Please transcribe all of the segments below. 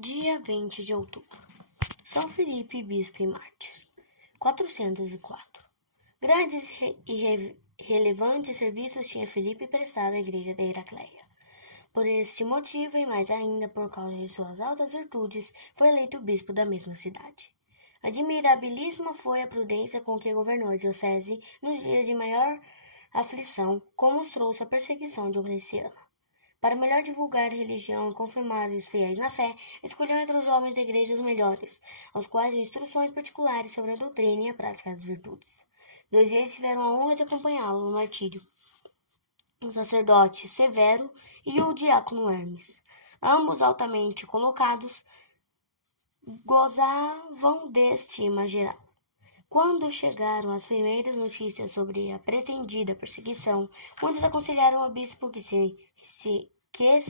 Dia 20 de outubro. São Filipe, bispo e mártir. 404. Grandes e relevantes serviços tinha Filipe prestado à igreja de Heracleia. Por este motivo, e mais ainda por causa de suas altas virtudes, foi eleito bispo da mesma cidade. Admirabilíssima foi a prudência com que governou a diocese nos dias de maior aflição, como mostrou-se a perseguição Diocleciano. Para melhor divulgar a religião e confirmar os fiéis na fé, escolheu entre os jovens da igreja os melhores, aos quais deu instruções particulares sobre a doutrina e a prática das virtudes. 2 deles tiveram a honra de acompanhá-lo no martírio: o sacerdote Severo e o diácono Hermes. Ambos altamente colocados, gozavam de estima geral. Quando chegaram as primeiras notícias sobre a pretendida perseguição, muitos aconselharam ao bispo que se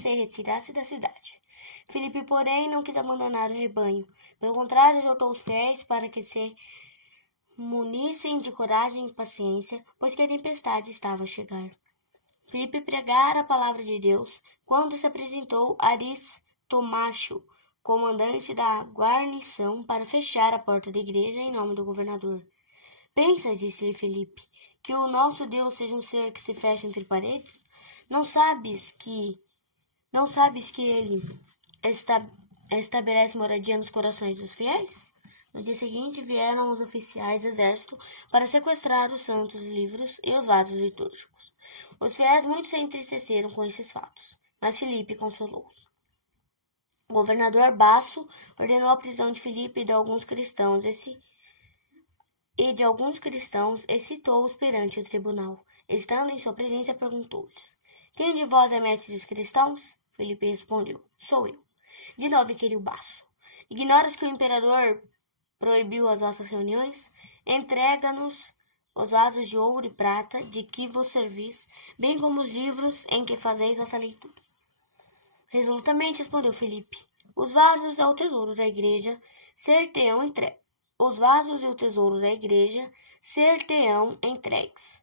retirasse da cidade. Filipe, porém, não quis abandonar o rebanho. Pelo contrário, exortou os fiéis para que se munissem de coragem e paciência, pois que a tempestade estava a chegar. Filipe pregara a palavra de Deus quando se apresentou Aristomacho, comandante da guarnição, para fechar a porta da igreja em nome do governador. Pensas, disse-lhe Filipe, que o nosso Deus seja um ser que se fecha entre paredes? Não sabes que ele estabelece moradia nos corações dos fiéis? No dia seguinte vieram os oficiais do exército para sequestrar os santos livros e os vasos litúrgicos. Os fiéis muito se entristeceram com esses fatos, mas Filipe consolou-os. O governador Basso ordenou a prisão de Filipe e de alguns cristãos e citou-os perante o tribunal. Estando em sua presença, perguntou-lhes: Quem de vós é mestre dos cristãos? Filipe respondeu: Sou eu. De novo inquiriu Basso: Ignoras que o imperador proibiu as vossas reuniões? Entrega-nos os vasos de ouro e prata de que vos servis, bem como os livros em que fazeis vossa leitura. Resolutamente respondeu Filipe: Os vasos e o tesouro da igreja ser-te-ão entregues.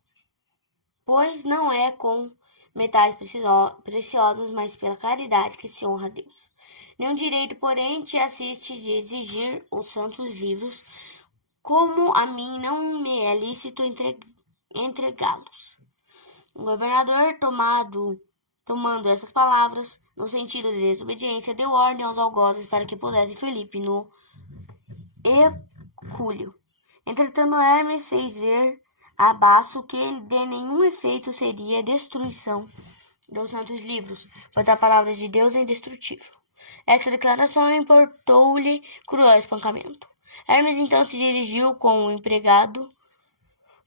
Pois não é com metais preciosos, mas pela caridade que se honra a Deus. Nenhum direito, porém, te assiste de exigir os santos livros, como a mim não me é lícito entregá-los. O governador, tomando essas palavras, no sentido de desobediência, deu ordem aos algozes para que pusessem Filipe no escúlio. Entretanto, Hermes fez ver a Basso que de nenhum efeito seria a destruição dos santos livros, pois a palavra de Deus é indestrutível. Esta declaração importou-lhe cruel espancamento. Hermes então se dirigiu com o empregado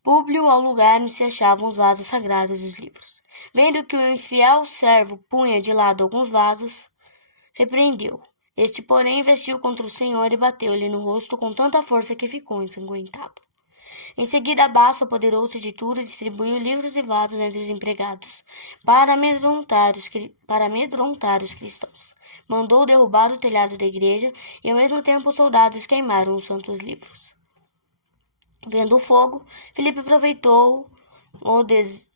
Públio ao lugar onde se achavam os vasos sagrados dos livros. Vendo que o infiel servo punha de lado alguns vasos, repreendeu. Este, porém, investiu contra o Senhor e bateu-lhe no rosto com tanta força que ficou ensanguentado. Em seguida, Basso apoderou-se de tudo e distribuiu livros e vasos entre os empregados, para amedrontar os cristãos. Mandou derrubar o telhado da igreja e, ao mesmo tempo, os soldados queimaram os santos livros. Vendo o fogo, Filipe aproveitou o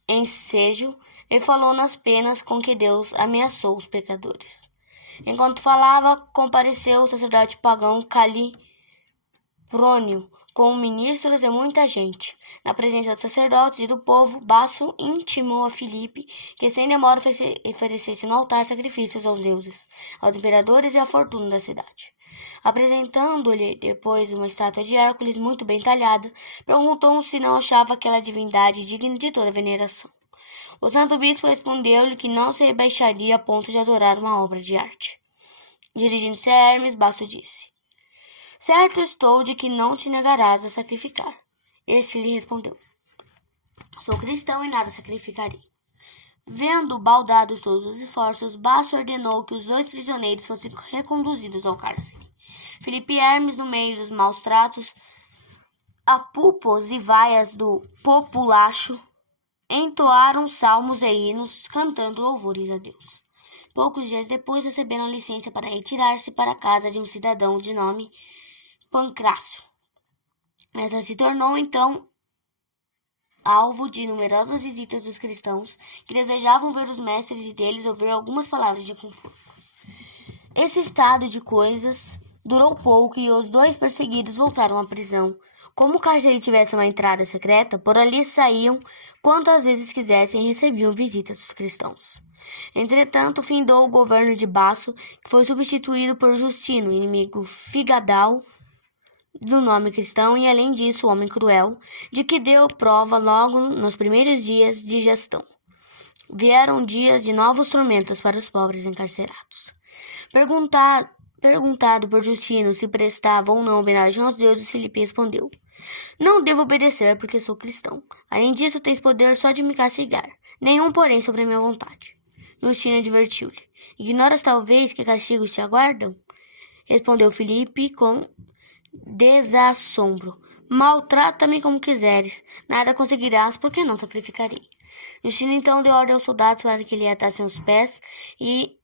ensejo e falou nas penas com que Deus ameaçou os pecadores. Enquanto falava, compareceu o sacerdote pagão Caliprônio, com ministros e muita gente. Na presença dos sacerdotes e do povo, Basso intimou a Filipe que sem demora oferecesse no altar sacrifícios aos deuses, aos imperadores e à fortuna da cidade. Apresentando-lhe depois uma estátua de Hércules muito bem talhada, perguntou se não achava aquela divindade digna de toda veneração. O santo bispo respondeu-lhe que não se rebaixaria a ponto de adorar uma obra de arte. Dirigindo-se a Hermes, Basso disse: Certo estou de que não te negarás a sacrificar. Este lhe respondeu: Sou cristão e nada sacrificarei. Vendo baldados todos os esforços, Basso ordenou que os 2 prisioneiros fossem reconduzidos ao cárcere. Filipe e Hermes, no meio dos maus tratos, apupos e vaias do populacho, entoaram salmos e hinos, cantando louvores a Deus. Poucos dias depois, receberam licença para retirar-se para a casa de um cidadão de nome Pancrácio. Essa se tornou, então, alvo de numerosas visitas dos cristãos que desejavam ver os mestres e deles ouvir algumas palavras de conforto. Esse estado de coisas durou pouco e os 2 perseguidos voltaram à prisão. Como caso ele tivesse uma entrada secreta, por ali saíam quantas vezes quisessem e recebiam visitas dos cristãos. Entretanto, findou o governo de Basso, que foi substituído por Justino, inimigo figadal do nome cristão e, além disso, homem cruel, de que deu prova logo nos primeiros dias de gestão. Vieram dias de novos tormentos para os pobres encarcerados. Perguntado por Justino se prestava ou não homenagem aos deuses, Filipe respondeu: Não devo obedecer porque sou cristão. Além disso, tens poder só de me castigar. Nenhum, porém, sobre a minha vontade. Justino advertiu-lhe: Ignoras talvez que castigos te aguardam? Respondeu Filipe com desassombro: Maltrata-me como quiseres. Nada conseguirás, porque não sacrificarei. Justino então deu ordem aos soldados para que lhe atassem os pés e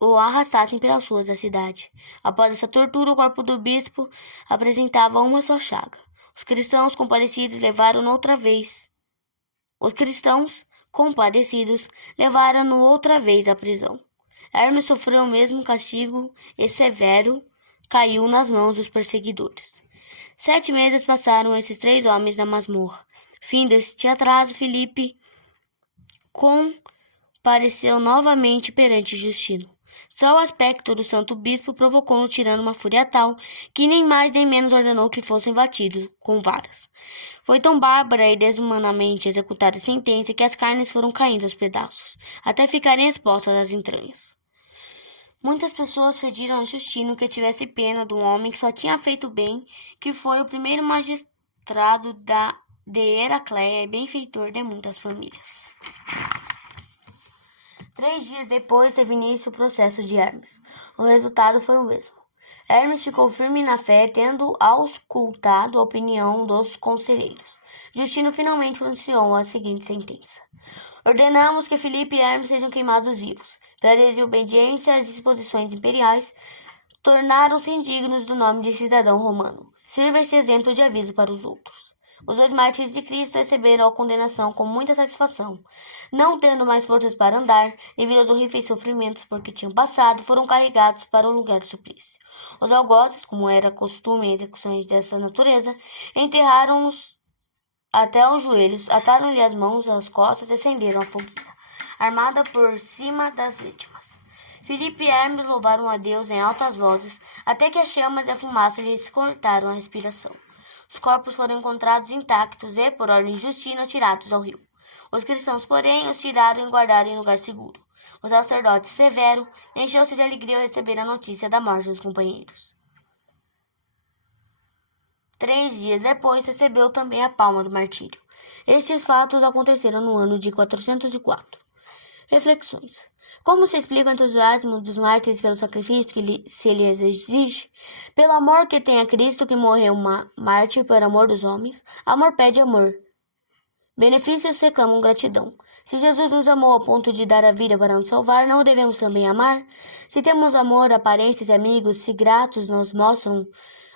o arrastassem pelas ruas da cidade. Após essa tortura, o corpo do bispo apresentava uma só chaga. Os cristãos compadecidos levaram-no outra vez à prisão. Hermes sofreu o mesmo castigo e severo caiu nas mãos dos perseguidores. 7 meses passaram esses 3 homens na masmorra. Fim deste atraso, Filipe compareceu novamente perante Justino. Só o aspecto do santo bispo provocou no tirano uma fúria tal que nem mais nem menos ordenou que fossem batidos com varas. Foi tão bárbara e desumanamente executada a sentença que as carnes foram caindo aos pedaços, até ficarem expostas às entranhas. Muitas pessoas pediram a Justino que tivesse pena do homem que só tinha feito bem, que foi o primeiro magistrado de Heracleia e benfeitor de muitas famílias. 3 dias depois teve início o processo de Hermes. O resultado foi o mesmo. Hermes ficou firme na fé, tendo auscultado a opinião dos conselheiros. Justino finalmente pronunciou a seguinte sentença: Ordenamos que Filipe e Hermes sejam queimados vivos. Pela desobediência às disposições imperiais, tornaram-se indignos do nome de cidadão romano. Sirva esse exemplo de aviso para os outros. Os 2 mártires de Cristo receberam a condenação com muita satisfação. Não tendo mais forças para andar, devido aos horríveis sofrimentos por que tinham passado, foram carregados para um lugar de suplício. Os algozes, como era costume em execuções dessa natureza, enterraram-nos até os joelhos, ataram-lhe as mãos às costas e acenderam a fogueira, armada por cima das vítimas. Filipe e Hermes louvaram a Deus em altas vozes, até que as chamas e a fumaça lhes cortaram a respiração. Os corpos foram encontrados intactos e, por ordem de Justino, atirados ao rio. Os cristãos, porém, os tiraram e guardaram em lugar seguro. O sacerdote Severo encheu-se de alegria ao receber a notícia da morte dos companheiros. 3 dias depois, recebeu também a palma do martírio. Estes fatos aconteceram no ano de 404. Reflexões. Como se explica o entusiasmo dos mártires pelo sacrifício que se lhes exige? Pelo amor que tem a Cristo, que morreu mártir por amor dos homens. Amor pede amor. Benefícios reclamam gratidão. Se Jesus nos amou ao ponto de dar a vida para nos salvar, não o devemos também amar? Se temos amor a parentes e amigos, se gratos nos mostram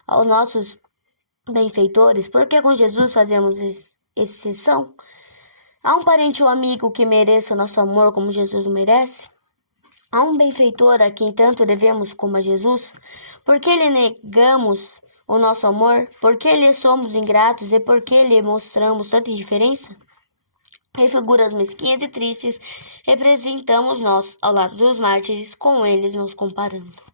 aos nossos benfeitores, por que com Jesus fazemos exceção? Há um parente ou amigo que mereça o nosso amor como Jesus o merece? Há um benfeitor a quem tanto devemos como a Jesus? Por que lhe negamos o nosso amor? Por que lhe somos ingratos e por que lhe mostramos tanta indiferença? Em figuras mesquinhas e tristes, representamos nós, ao lado dos mártires, com eles nos comparando.